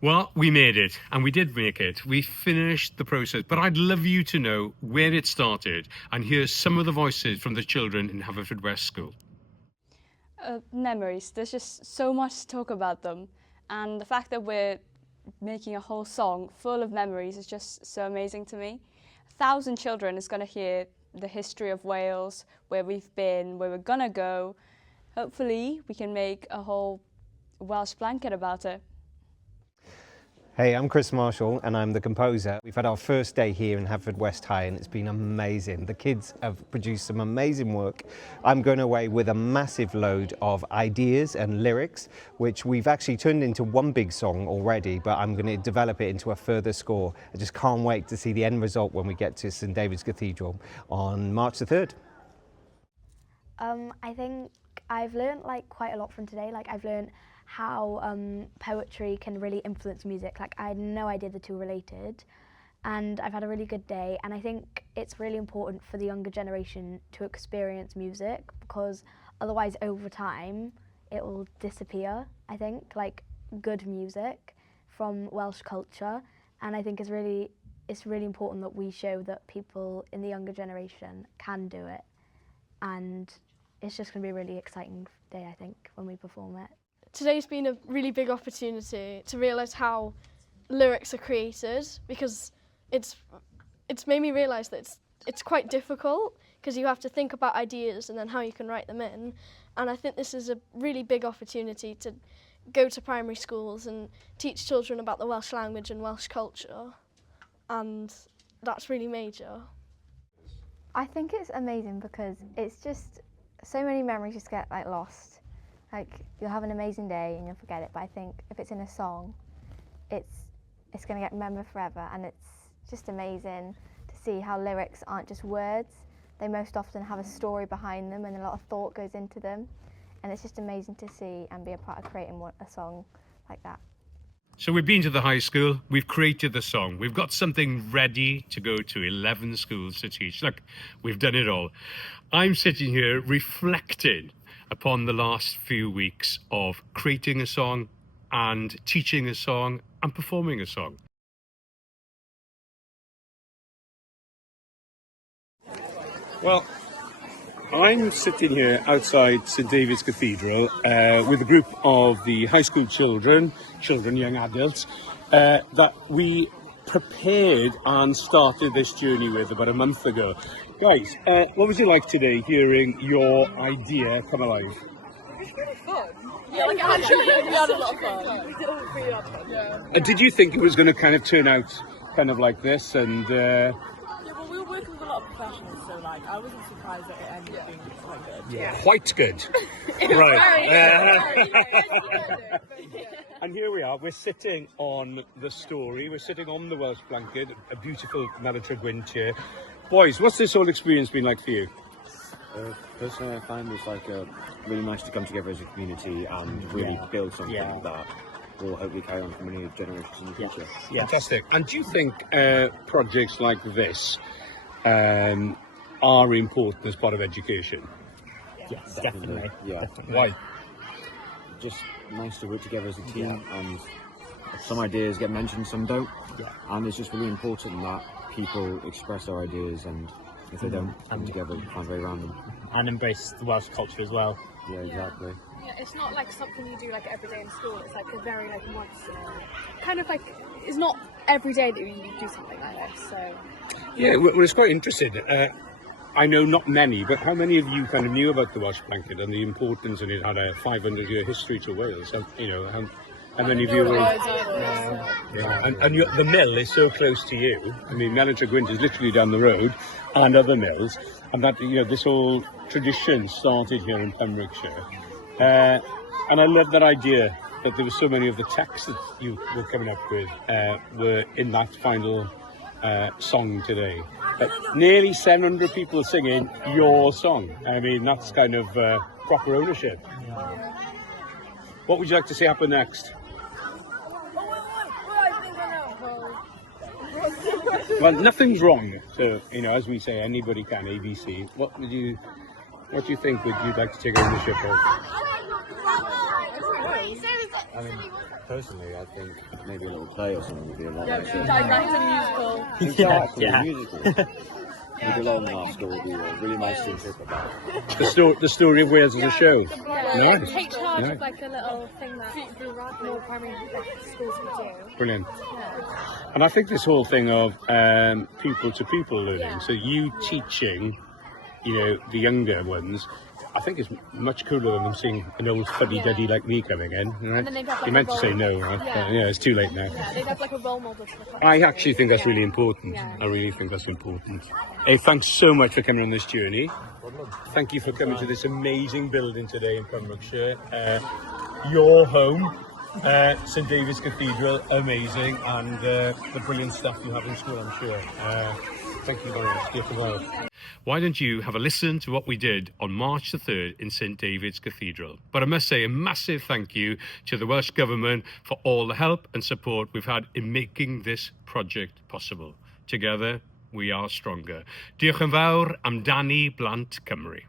Well, we made it, and we did make it. We finished the process, but I'd love you to know where it started and hear some of the voices from the children in Haverfordwest School. Memories. There's just so much to talk about them, and the fact that we're making a whole song full of memories is just so amazing to me. 1,000 children is going to hear the history of Wales, where we've been, where we're going to go. Hopefully, we can make a whole Welsh blanket about it. Hey, I'm Chris Marshall and I'm the composer. We've had our first day here in Haverfordwest High and it's been amazing. The kids have produced some amazing work. I'm going away with a massive load of ideas and lyrics, which we've actually turned into one big song already, but I'm going to develop it into a further score. I just can't wait to see the end result when we get to St David's Cathedral on March the 3rd. I think I've learned quite a lot from today. I've learned how poetry can really influence music. I had no idea the two were related, and I've had a really good day. And I think it's really important for the younger generation to experience music, because otherwise over time it will disappear. I think good music from Welsh culture, and I think it's really important that we show that people in the younger generation can do it. And it's just going to be a really exciting day, I think, when we perform it. Today's been a really big opportunity to realise how lyrics are created, because it's made me realise that it's quite difficult, because you have to think about ideas and then how you can write them in. And I think this is a really big opportunity to go to primary schools and teach children about the Welsh language and Welsh culture, and that's really major. I think it's amazing because it's just so many memories just get lost. You'll have an amazing day and you'll forget it, but I think if it's in a song, it's going to get remembered forever. And it's just amazing to see how lyrics aren't just words. They most often have a story behind them and a lot of thought goes into them. And it's just amazing to see and be a part of creating a song like that. So we've been to the high school, we've created the song, we've got something ready to go to 11 schools to teach. Look, we've done it all. I'm sitting here reflecting upon the last few weeks of creating a song and teaching a song and performing a song. Well, I'm sitting here outside St David's Cathedral with a group of the high school children, young adults, that we prepared and started this journey with about a month ago. Guys, what was it like today hearing your idea come alive? It was really fun. Yeah, we had a lot of fun. We did all really fun. Yeah. Did you think it was going to kind of turn out kind of like this? And yeah, well, we were working with a lot of professionals, so I wasn't surprised that it ended up being quite good. yeah, quite good. Right. And here we are, we're sitting on the story, we're sitting on the Welsh blanket, a beautiful Melitry Gwyn chair. Boys, what's this whole experience been like for you? Personally, I find it's really nice to come together as a community and really build something that will hopefully carry on for many generations in the future. Yeah. Fantastic. And do you think projects like this are important as part of education? Yes, definitely. Yeah. Definitely. Why? Just nice to work together as a team, and some ideas get mentioned, some don't. Yeah. And it's just really important that people express their ideas, and if they don't come together, you find a way around them. And embrace the Welsh culture as well. Yeah, exactly. Yeah, it's not something you do every day in school. It's a very once kind of it's not every day that you do something like this. So Yeah, well, it's quite interesting. I know not many, but how many of you kind of knew about the Welsh blanket and the importance, and it had a 500-year history to Wales? So, how many of you were? The mill is so close to you. I mean, Melitry Gwyn is literally down the road, and other mills, and that this whole tradition started here in Pembrokeshire. And I love that idea that there were so many of the texts that you were coming up with were in that final song today. Nearly 700 people singing your song. I mean, that's kind of proper ownership. What would you like to see happen next? Well, nothing's wrong. So, as we say, anybody can, ABC. What do you think you'd like to take ownership of? I mean, personally, I think maybe a little play or something would be a lot nicer. Direct a musical. Exactly, Yeah. musical. Maybe alone in our school would be really nice to think about. The story of Wales as a show. Nice. Take charge Nice. of like a little thing that more primary schools could do. Brilliant. And I think this whole thing of people to people learning, so you teaching, the younger ones, I think it's much cooler than them seeing an old fuddy-duddy like me coming in. Right? And then they've got, like, You meant a to say role- no, right? Yeah. But, it's too late now. Yeah, they'd have like a role model to look up I to. actually think that's really important. Yeah. I really think that's important. Hey, thanks so much for coming on this journey. Thank you for coming to this amazing building today in Pembrokeshire. Your home, St David's Cathedral, amazing, and the brilliant stuff you have in school, I'm sure. Thank you very much. Diolch yn fawr. Why don't you have a listen to what we did on March the 3rd in St David's Cathedral? But I must say a massive thank you to the Welsh Government for all the help and support we've had in making this project possible. Together, we are stronger. Diolch yn fawr amdani Blant Cymru.